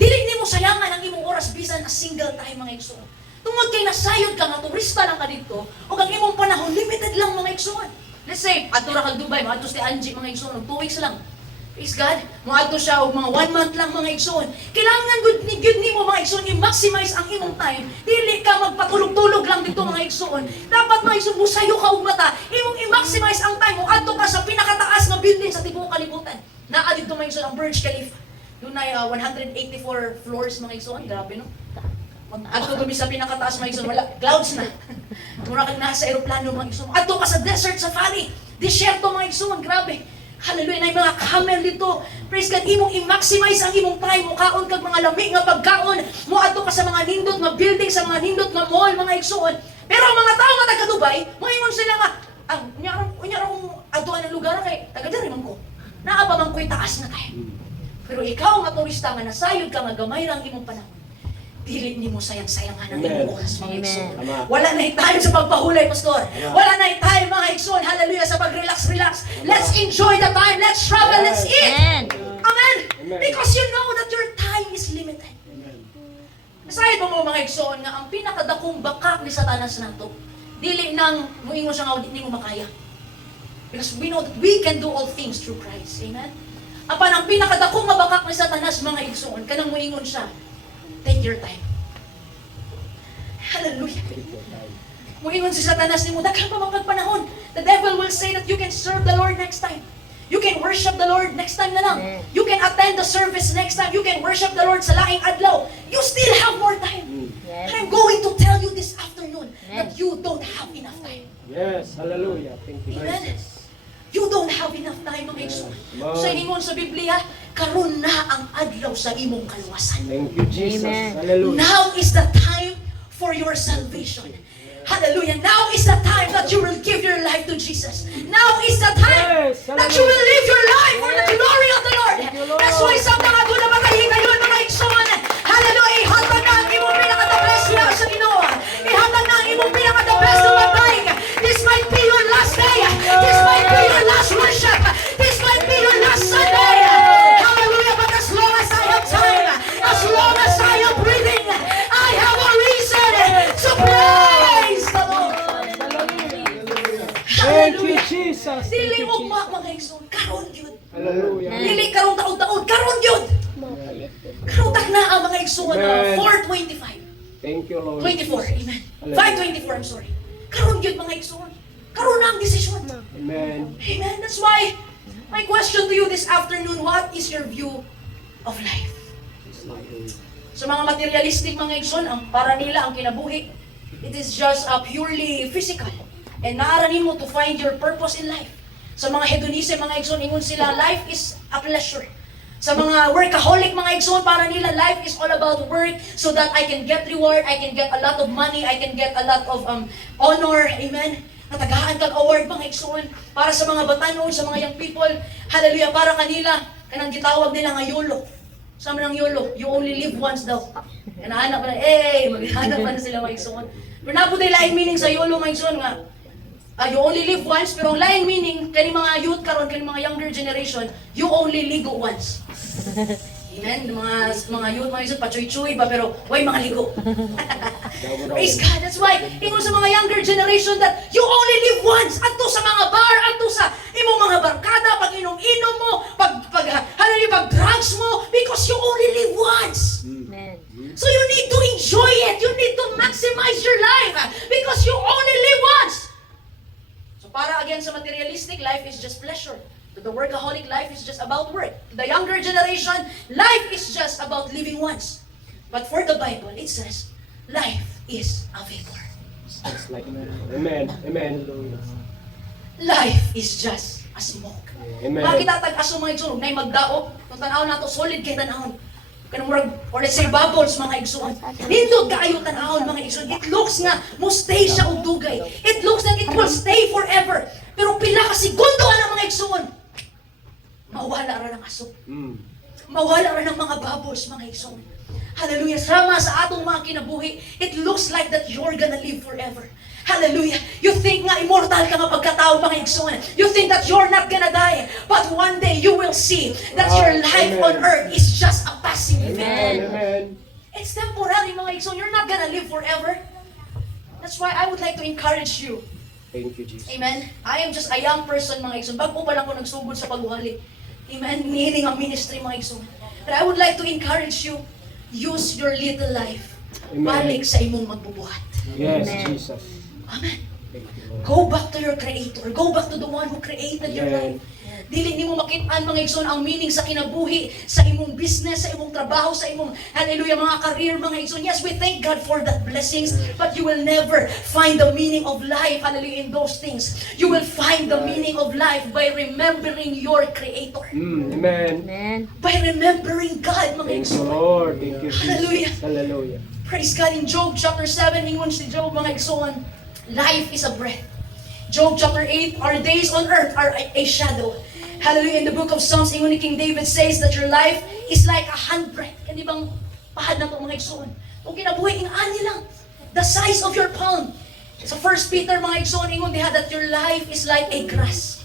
dili nimo sayangan ang imong oras bisan a single time mga igsoon. Tungod kay nasayod ka nga turista lang ka dito, ug ang imong panahon limited lang mga igsoon. Let's say, adto ra kag Dubai, maadto si Angie mga igsoon, 2 weeks lang. Praise God, maadto siya og mga 1 month lang mga igsoon. Kailangan gud nimo mga igsoon i-maximize ang imong time. Dili ka magpatulog-tulog lang dito mga igsoon. Dapat mga igsoon musayo ka og mata, imong i-maximize ang time mo adto ka sa pinakataas nga building sa tibuok kalibutan. Naa dito mga igsoon ang Burj Khalifa. Dunay 184 floors mga igsoon, grabe no. Adto kami sa pinakataas mga igsoon, wala, clouds na. Mura kang nasa aeroplano mga igsoon. Adto ka sa desert safari, disyerto mga igsoon, grabe. Hallelujah, na yung mga camel dito. Praise God, imong i-maximize ang imong time, mukaon kag mga lami nga pagkaon, mo adto ka sa mga nindot nga building, sa mga nindot nga mall mga igsoon. Pero ang mga tao nga taga Dubai, moingon sila nga, unya ra kong adtuan ang lugar kay taga diri man ko. Naa pa man ko'y taas na tayo. Pero ikaw nga turista nga nasayod ka nga gamay lang imong panahon. Dili nimo sayang-sayangan ang imong oras mga igsoon. Wala na time sa pagpahulay, pastor. Wala na time mga igsoon. Hallelujah, sa pag-relax. Let's enjoy the time. Let's travel. Let's eat. Amen. Because you know that your time is limited. Aside mo mga igsoon nga ang pinakadakong bakak ni Satanas nato, dili nang muingon siya nga di mo makaya. Because we know that we can do all things through Christ. Amen. Apan ang pinakadakong mabakak ni Satanas mga igsoon, kanang muingon siya, take your time. Hallelujah. Muingon si Satanas ni mo, daghang pa mga panahon. The devil will say that you can serve the Lord next time. You can worship the Lord next time na lang. You can attend the service next time. You can worship the Lord sa laing adlaw. You still have more time. And I'm going to tell you this afternoon that you don't have enough time. Yes, hallelujah. Thank you, Amen. Jesus. You don't have enough time, mga igsoon. Sa ingon sa Biblia, karon na ang adlaw sa imong kaluwasan. Thank you, Jesus. Amen. Hallelujah. Now is the time for your salvation. Hallelujah. Now is the time that you will give your life to Jesus. Now is the time Yes, that you will live your life for the glory of the Lord. you, Lord. That's why sa mga doon na makahinga yun, mga igsoon. Hallelujah. Ihatag na ang imong pinaka-the best na sa Ginoo. Ihatag na ang imong pinaka-the best na matay. This might be your last day. This might be your last worship. This might be your last Sunday. Hallelujah. But as long as I have time, as long as I am breathing, I have a reason to praise the Lord. Thank you, Hallelujah. Jesus. Thank Dili you, mo Jesus. mga igsoon, karon yun. Hallelujah. Dili karong taon-taon, karon yun. Karon tak na ang mga igsoon Amen. 4:25. Thank you, Lord. 24, amen. Hallelujah. 5:24, I'm sorry. Karon yun mga igsoon. Karon na ang desisyon. Amen. Amen. That's why my question to you this afternoon, what is your view of life? Sa mga materialistic mga igsoon, ang para nila ang kinabuhi, it is just purely physical. And naaranin mo to find your purpose in life. Sa mga hedonise mga igsoon, ingon sila, life is a pleasure. Sa mga workaholic mga igsoon, para nila, life is all about work so that I can get reward, I can get a lot of money, I can get a lot of honor. Amen. Natagahan kag award mga igsoon. Para sa mga batanon, sa mga young people, hallelujah, para kanila, kanang gitawag nila nga YOLO. Sa mga YOLO, you only live once daw. Kanahanap na, maghanap pa na sila mga igsoon. Pero napo tayo laing meaning sa YOLO mga igsoon nga, you only live once, pero ang laing meaning, kani mga youth karon, kani mga younger generation, you only ligo once. Amen? Mga youth, mga igsoon, pachoy-choy ba, pero way mga ligo. Praise God. That's why, ingon sa mga younger generation that you only live once. Adto sa mga bar, adto sa imong mga barkada, pag inom-inom mo, pag drugs mo, because you only live once. Amen. So you need to enjoy it. You need to maximize your life because you only live once. So para again sa materialistic, life is just pleasure. To the workaholic, life is just about work. To the younger generation, life is just about living once. But for the Bible, it says, life is a vapor. It's like, amen. Amen. Life is just a smoke. Amen. Makita tag-aso mga igsoon, nay magdaog, kung tanaw nato solid kay tanahon. Kanang murag, or let's say bubbles mga igsoon. Nindot kaayo tanahon mga igsoon. It looks nga mo stay siya og dugay. It looks like it will stay forever. Pero pila ka segundo ana mga igsoon. Mawala ra ng aso. Mawala ra ng mga bubbles mga igsoon. Hallelujah. Sama sa atong mga kinabuhi, it looks like that you're gonna live forever. Hallelujah. You think nga immortal ka nga pagkatao mga igsoon. You think that you're not gonna die. But one day you will see that your life on earth is just a passing event. Amen. It's temporary mga igsoon. You're not gonna live forever. That's why I would like to encourage you. Thank you, Jesus. Amen. I am just a young person mga igsoon. Bago pa lang ko nagsugod sa pagwali. Amen. Nihiling ang ministry mga igsoon. But I would like to encourage you. Use your little life. Amen. Balik sa imong magbubuhat. Yes, Amen. Jesus. Amen. Thank you, Lord. Go back to your Creator. Go back to the one who created your life. Dili nimo makit-an mga igsoon ang meaning sa kinabuhi, sa imong business, sa imong trabaho, sa imong hallelujah mga career mga igsoon. Yes, we thank God for that blessings, but you will never find the meaning of life hallelujah in those things. You will find the meaning of life by remembering your Creator. Amen. Amen. By remembering God mga Thank you, igsoon. Lord. Thank you, Jesus. Hallelujah. Hallelujah. Praise God. In Job chapter 7, ingon si Job mga igsoon, life is a breath. Job chapter 8, our days on earth are a shadow. Hallelujah. In the book of Psalms, ingon ni King David says that your life is like a handbreadth. Kani bang pahad na to mga igsoon? Kung kinabuhi, ani lang. The size of your palm. Sa 1 Peter mga igsoon, ingon diha that your life is like a grass.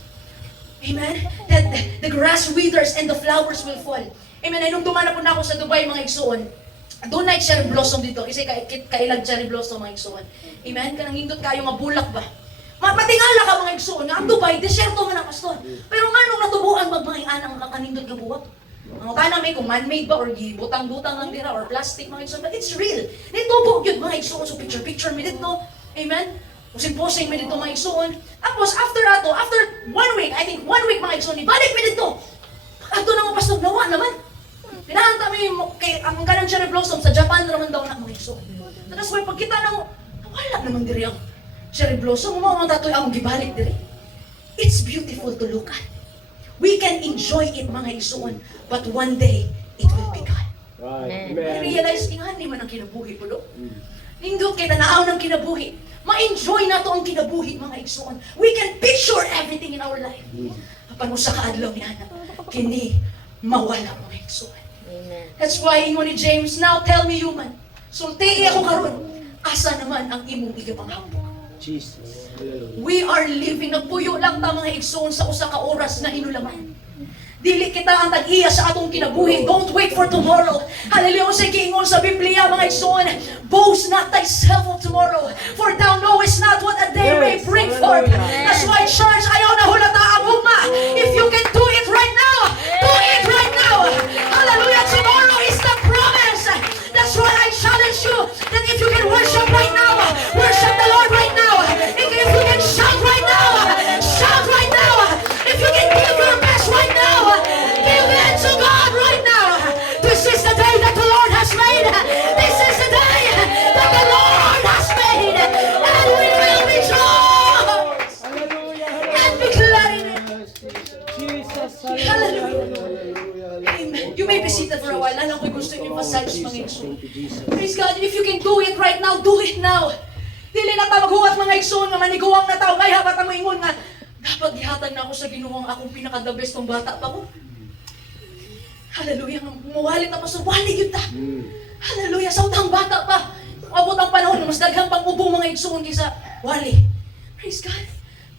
Amen? That the grass withers and the flowers will fall. Amen? Ay, nung dumana po na ako sa Dubai mga igsoon, doon na cherry blossom dito. Kasi kailag cherry blossom mga igsoon. Amen? Kanang hindot kayo nga bulak ba? Matingala ka mga igsoon nga ang Dubai, desyerto man ang pastor. Pero nga nung natubuan magmangin ang kanindot nga buwak. Ang tanang may kung man-made ba or butang-butang lang dira or plastic mga igsoon. But it's real. Nitubo yun mga igsoon. So picture me dito. Amen? Posing mi dito mga igsoon. Tapos after 1 week, I think 1 week mga igsoon, ibalik mi dito. Pag-ato na mga pastor, nawa naman. Pinahanta mi kay ang ganang cherry blossom sa Japan naman daw na mga igsoon. Tapos may pagkita na wala naman diri ang cherry blossom, mga tatoy ang gibalik diri. It's beautiful to look at. We can enjoy it mga igsoon, but one day, it will be gone. Right. I Amen. realize, ingani man ang kinabuhi po do. Nindot kay nanaaw ng kinabuhi. Ma-enjoy na to ang kinabuhi mga igsoon. We can picture everything in our life. Apan mo sa kaadlaw ni Ana, kini mawala mga igsoon. Amen. That's why ingon ni James, now tell me human, sulti ako karon, asa naman ang imong igapanghambog? Jesus. Hallelujah. We are living, nagpuyo lang ta mga igsoon sa usa ka oras na inulaman. Dili kita ang tag-iya sa atong kinabuhi. Don't wait for tomorrow. Hallelujah. Sa giingon sa Biblia mga igsoon, boast not thyself of tomorrow, for thou knowest not what a day may bring forth. That's why church, ayaw na hulata ang ugma. If you can do it right now, do it right now. Hallelujah. Tomorrow is the promise. That's why I challenge you that if you can worship right now, worship the Lord right now. If you can shout right now, shout right now. If you can give your best right now, give it to God right now. This is the day that the Lord has made. This is the day that the Lord has made. And we will rejoice Hallelujah. and be glad in it. Jesus. Hallelujah. Amen. You may be seated for a while. Alam ko gusto i-emphasize mga igsoon. Thank you, Jesus. Praise God. If you can do it right now, do it now. Dili na ta maghuwat mga igsoon nga maniguwang na tao. Kaya habat ang ingon nga, dapat gihatag na ako sa Ginoo akong pinaka-the best tong bata pa ko. Hallelujah. Muwalit na pa sa wali yun ta. Hallelujah. Sa utang bata pa. Abot ang panahon, mas daghang pang ubo mga igsoon kaysa wali. Praise God.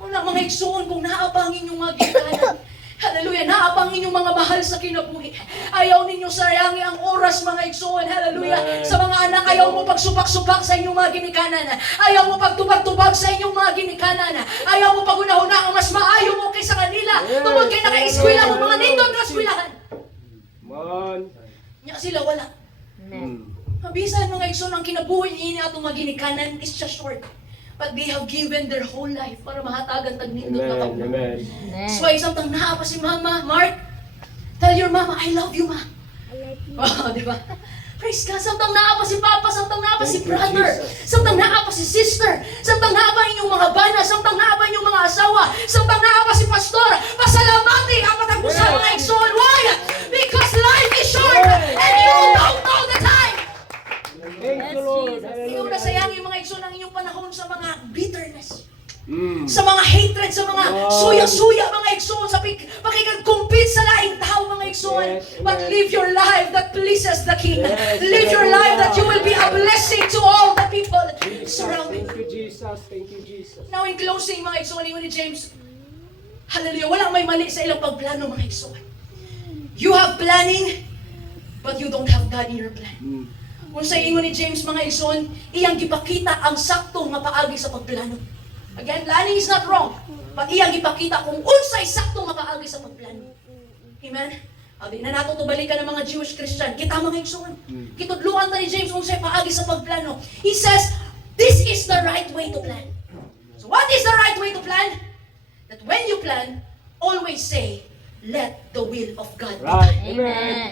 Kung na mga igsoon, kung naapang inyong mga ginikanan. Hallelujah. Naapang inyong mga mahal sa kinabuhi. Ayaw ninyo sayangin ang oras mga igsoon. Hallelujah. Sa mga anak, ayaw mo pagsupak-supak sa inyong mga ginikanan. Ayaw mo pagtubag-tubag sa inyong mga ginikanan. Ayaw mo pagunahuna ang mas maayo mo kaysa kanila. Tungkol kayo naka-eskwela ng mga nindot na eskwelahan. Man. Nya sila wala. Amen. Mabisan mga igsoon, ang kinabuhi niya atong mga ginikanan is just short. But they have given their whole life para mahatagan tag nindot na Amen. kauna. Amen. That's why samtang naa pa si Mama, Mark, tell your Mama, I love you, Ma. Oh, di ba? Praise God. Samtang naa pa si Papa, samtang naa pa si Thank you, brother, Jesus. samtang naa pa si sister, samtang naa pa inyong mga bana, samtang naa pa inyong mga asawa, samtang naa pa si pastor, pasalamati ang patagpusan mga igsoon. Why? Because life is short and you don't know the time. Thank you, Lord. Ikaw na sayang yung mga igsoon ang inyong panahon sa mga bitterness. Mm. Sa mga hatred, sa mga suya-suya mga igsoon, sa pakikag-compete sa laing tao mga igsoon. Yes, But amen. live your life that pleases the King. Yes, Live your hallelujah. life that you will be a blessing to all the people surrounding Thank you. you, Jesus. Thank you, Jesus. Now in closing mga igsoon, ni James, hallelujah, walang may mali sa ilang pagplano mga igsoon. You have planning, but you don't have God in your plan. Mm. Kung sa ingon ni James mga igsoon, iyang gipakita ang sakto nga paagi sa pagplano. Again, planning is not wrong, but iyang gipakita kung unsay sakto nga paagi sa pagplano. Amen? Abi na nato to balikan ng mga Jewish Christian. Kita mga igsoon. Kitudluan ta ni James unsay paagi sa pagplano. He says, this is the right way to plan. So what is the right way to plan? That when you plan, always say, let the will of God be Right. done. Amen.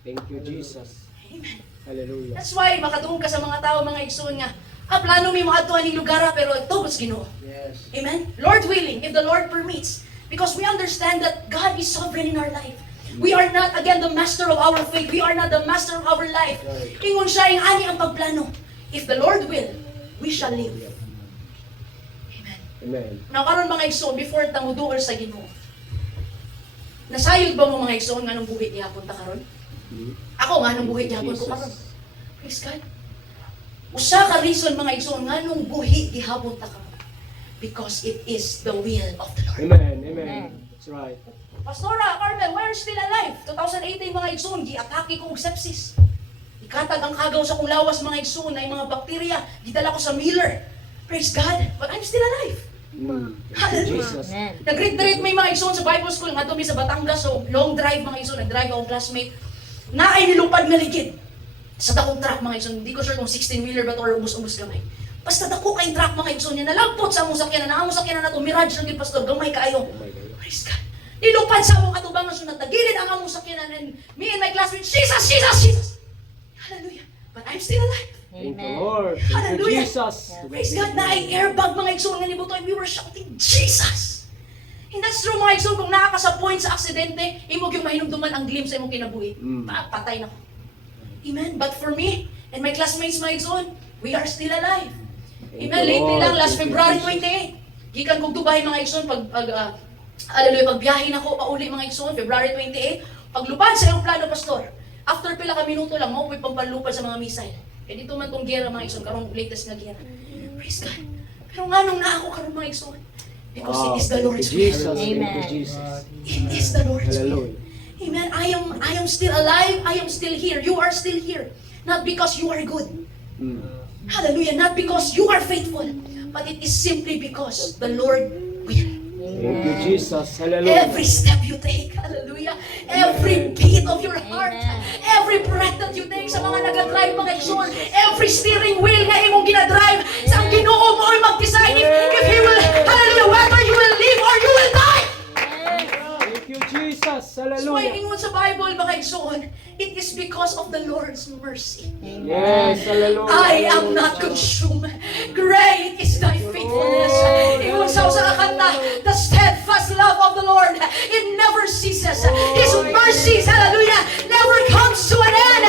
Thank you, Jesus. Amen. Hallelujah. That's why makadungog ka sa mga tao, mga igsoon nga, plano mi mga atuan ng lugar, pero tubos Ginoo. Yes. Amen? Lord willing, if the Lord permits. Because we understand that God is sovereign in our life. We are not, again, the master of our faith. We are not the master of our life. Ingon siya, yung ani ang pagplano. If the Lord will, we shall live. Amen. Amen. Now, karon mga igsoon, before tanguduol sa Ginoo, nasayod ba mo mga igsoon nga nung buhi gihapon ta karon? Ako nga nung buhi gihapon ko karon. Praise God. Usa ka reason mga igsoon nga nung buhi gihapon ta karon. Because it is the will of the Lord. Amen. Amen. That's right. Pastora, Carmel, why are you still alive? 2018 mga igsoon, giatake ko og sepsis. Ikatag ang kagaw sa kong lawas mga igsoon na mga bakterya, gidala ko sa Miller. Praise God, but I'm still alive. Thank you, Jesus. Amen. Nag-read may mga igsoon sa Bible School, nga mi sa Batangas, so long drive mga igsoon, nag-drive akong classmate. Naay nilupad nga ligid sa dakong truck mga igsoon. Hindi ko sure kung 16-wheeler ba to or ubus-ubus gamay. Basta dako kay truck mga igsoon niya, nalagpot sa among sakyanan, na among sakyanan na to, Mirage lang din pastor, gamay kaayo. Oh my God. Praise God. Nilupad sa among katubangan, so natagilid ang among sakyanan, and me and my classmate, Jesus, Jesus, Jesus! Hallelujah. But I'm still alive. Thank you, Amen. Lord. Thank you, Hallelujah. Jesus. Praise God na ay airbag mga igsoon nga nibuto, and we were shouting, Jesus! And that's true mga igsoon, kung nakaka sa point sa aksidente, imog yung mahinumduman ang glimpse sa imong kinabuhi. Patay na ko. Amen. But for me and my classmates mga igsoon, we are still alive. Thank Amen. you, Lately Lord. lang, last Thank you, February Jesus. 28, gikan kong Dubai mga igsoon, pagbiyahe na ko pauli mga igsoon, February 28, paglupad sa iyong plano, pastor, after pila ka minuto lang, mo, may pampalupad sa mga missile. Kaya dito man tong gera mga igsoon, karong latest na gera. Praise God. Pero nga nung na ako karong mga igsoon, because it is the Lord's Thank you, will. Jesus. Thank you, Amen. Jesus. It is the Lord's will. Hallelujah. Amen. I am still alive. I am still here. You are still here. Not because you are good. Hallelujah. Not because you are faithful. But it is simply because the Lord will. Thank you, Jesus. Hallelujah. Every step you take, hallelujah. Every beat of your heart, Amen. every breath that you take sa mga nag-drive mga igsoon, every steering wheel na imong ginadrive, sa ang Ginoo mo ay mag-decide if He will, hallelujah, whether you will live or you will die. Thank you, Jesus. So why Hallelujah. ingon sa Bible mga igsoon, it is because of the Lord's mercy. Yes, hallelujah. I am not consumed. Great is thy faithfulness. Ingon sa kanta, the steadfast love of the Lord, it never ceases. His mercies, hallelujah, never comes to an end.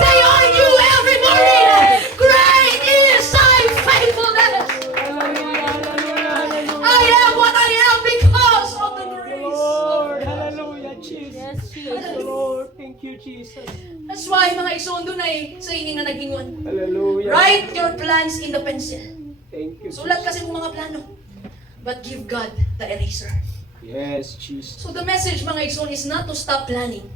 They are new every morning. Great is thy faithfulness. Hallelujah, hallelujah, hallelujah. I am what I am because of the grace. Lord, hallelujah, Jesus. Yes, Thank you, Lord. Thank you, Jesus. That's why mga igsoon doon ay sa ingin na nag-ingon. Hallelujah. Write your plans in the pencil. Thank you. Sulat kasi mong mga plano. But give God the eraser. Yes, Jesus. So the message mga igsoon is not to stop planning.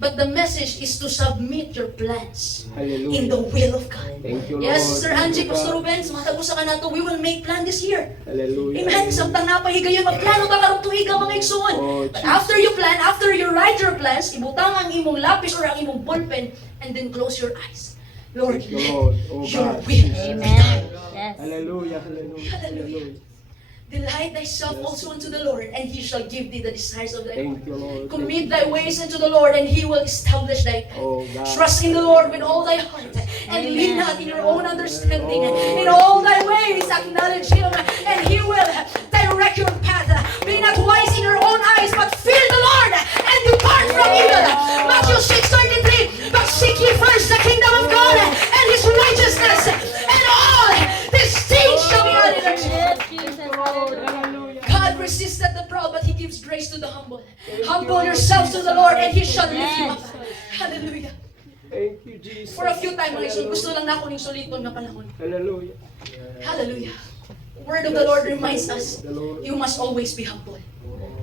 But the message is to submit your plans Hallelujah. in the will of God. Thank you, Lord. Yes, Sister Angie, Thank you, Pastor God. Ruben, sa mga tagusa ka na to, we will make plan this year. Hallelujah. Amen. Samtang napahigayon, magplano ka karong tuiga mga igsoon. Oh, But Jesus. after you plan, after you write your plans, ibutang ang imong lapis or ang imong ballpen, and then close your eyes. Lord, Thank you, let Lord. Oh, your God. will be Amen. done. Yes. Hallelujah, hallelujah, hallelujah. Delight thyself also unto the Lord, and He shall give thee the desires of thy heart. Thank you, Lord. Commit thy ways unto the Lord, and He will establish thy path. Oh, God. Trust in the Lord with all thy heart, and lean not in your own understanding. Oh. In all thy ways acknowledge Him, and He will direct your path. Be not wise in your own eyes, but fear the Lord, and depart from evil. Matthew 6:33. But seek ye first the kingdom of God and His righteousness, and all these things shall be added unto you. Yes, Jesus. Lord, Hallelujah. hallelujah. God resisted the proud, but He gives grace to the humble. Humble yourselves to the Lord, and He shall lift you up. Hallelujah. Thank you, Jesus. For a few times, mga igsoon, gusto lang na ako ng suliton nga panahon. Hallelujah. Hallelujah. The word of the Lord reminds us, The Lord. you must always be humble.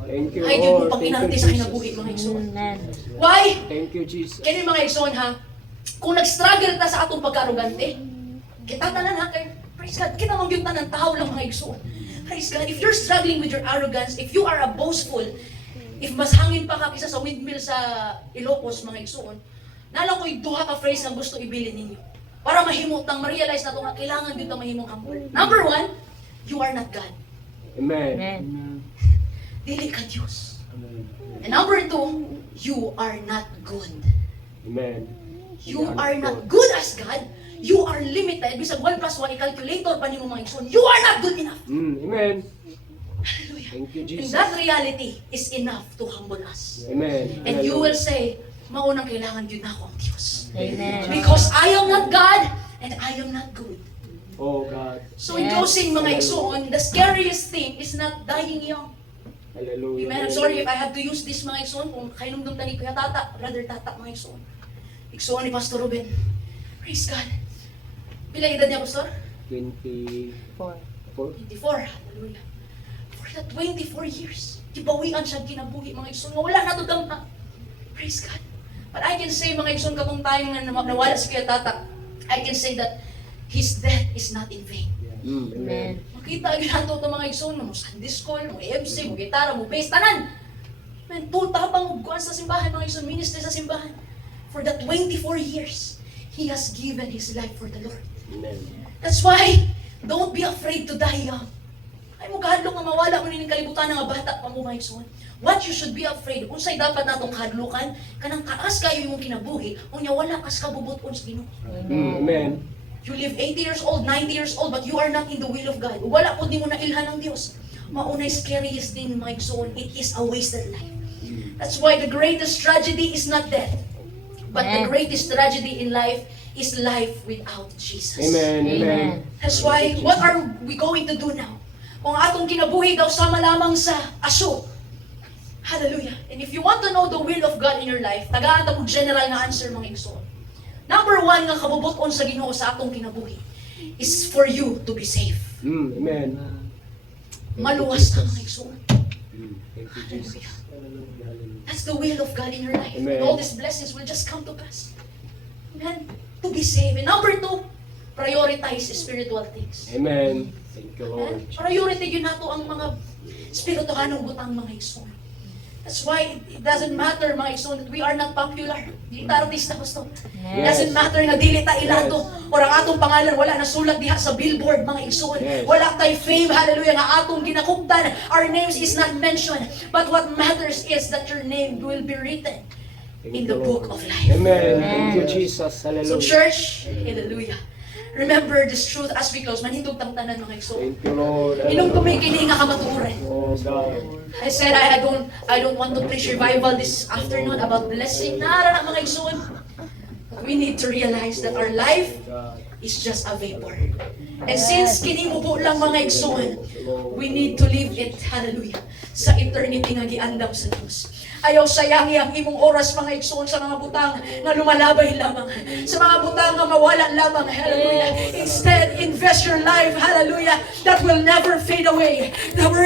Thank you, Ay, di mo Lord. pang Thank inante you, sa Jesus. kinabuhi, mga igsoon. Amen. Why? Thank you, Jesus. Kaya mga igsoon ha, kung nag-struggle ta sa atong pagka-arugante, kita tanan ha, kay praise God, kita mong yung tanan tahaw lang mga igsoon. Praise God, if you're struggling with your arrogance, if you are a boastful, if mas hangin pa ka kisa sa windmill sa Ilocos, mga igsoon, nalang ko'y duha ka phrase na gusto ibilin ninyo. Para mahimutang, ma-realize na ito nga, kailangan dito mahimong humble. Number one, you are not God. Amen. Amen. Dili ka Diyos. And number 2, you are not good. Amen. You are not good as God. You are limited. Bisag 1 plus 1, i-calculator pa ni mo mga igsoon. You are not good enough. Amen. Hallelujah. Thank you, And Jesus. that reality is enough to humble us. Amen. And you will say, maunang kailangan yun ako ang Diyos. Amen. Because I am not God and I am not good. Oh God. So in Yes. closing mga igsoon, the scariest thing is not dying young. Hallelujah. Amen. I'm sorry if I have to use this mga igsoon. Kung kainumdum tani Kuya Tata, Brother Tata mga igsoon. Igsoon ni Pastor Ruben. Praise God. Pila edad niya, Pastor? 24. 24. Hallelujah. For the 24 years, gibawian siya kinabuhi mga igsoon. Wala na to damha. Praise God. But I can say mga igsoon kapag tayo nga nawala si Kuya Tata, I can say that his death is not in vain. Amen. Makita agad nato ito mga igsoon, mo Sunday school, mo MC, mo gitara, mo bass, tanan. Man, tabang ugkuan sa simbahan, mga igsoon, ministry sa simbahan. For the 24 years, he has given his life for the Lord. Amen. That's why, don't be afraid to die young. Ay mo kahadlok nga mawala mo nining kalibutan nga bata pa mo mga igsoon. What you should be afraid, unsay dapat natong kahadlukan, kanang kaas kayo imong kinabuhi, unya wala kas kabubuton sa Ginoo. Amen. You live 80 years old, 90 years old, but you are not in the will of God. Wala po di mo nailhan ng Diyos. Maunay scariest thing, my son, it is a wasted life. That's why the greatest tragedy is not death. But the greatest tragedy in life is life without Jesus. Amen. Amen. That's why, what are we going to do now? Kung atong kinabuhi daw sama lamang sa aso. Hallelujah. And if you want to know the will of God in your life, tagaan ta mo general na answer mga igsoon. Number 1 nga kabubuton sa Ginoo sa atong kinabuhi is for you to be safe. Amen. Maluwas ka mga igsoon. Thank you, Jesus. That's the will of God in your life. Amen. And all these blessings will just come to pass. Amen. To be saved. And number 2, prioritize spiritual things. Amen. Thank you, Lord. Amen. Priority yun nato ang mga spirituhanong butang mga igsoon. That's why it doesn't matter mga igsoon that we are not popular. Dili ta artista gusto. It doesn't matter nga dili ta ilato or ang atong pangalan wala na sulat diha sa billboard mga igsoon. Yes. Wala tay fame, hallelujah, nga atong ginakuptan. Our names is not mentioned. But what matters is that your name will be written in the book of life. Amen. Thank you, Jesus. So Hallelujah. church, hallelujah. Remember this truth as we close. Manhintog tang tanan mga igsoon. Thank you, Lord. Inong kumikini nga kamatuoran. Oh, God. I said I don't want to preach revival this afternoon about blessing. Naara na mga igsoon. We need to realize that our life is just a vapor. And since kinimubo lang mga igsoon, we need to live it, hallelujah, sa eternity nga giandam sa Diyos. Ayaw sayangi ang imong oras mga igsoon sa mga butang nga lumalabay lamang. Sa mga butang nga mawala lamang, hallelujah. Instead, invest your life, hallelujah, that will never fade away. The word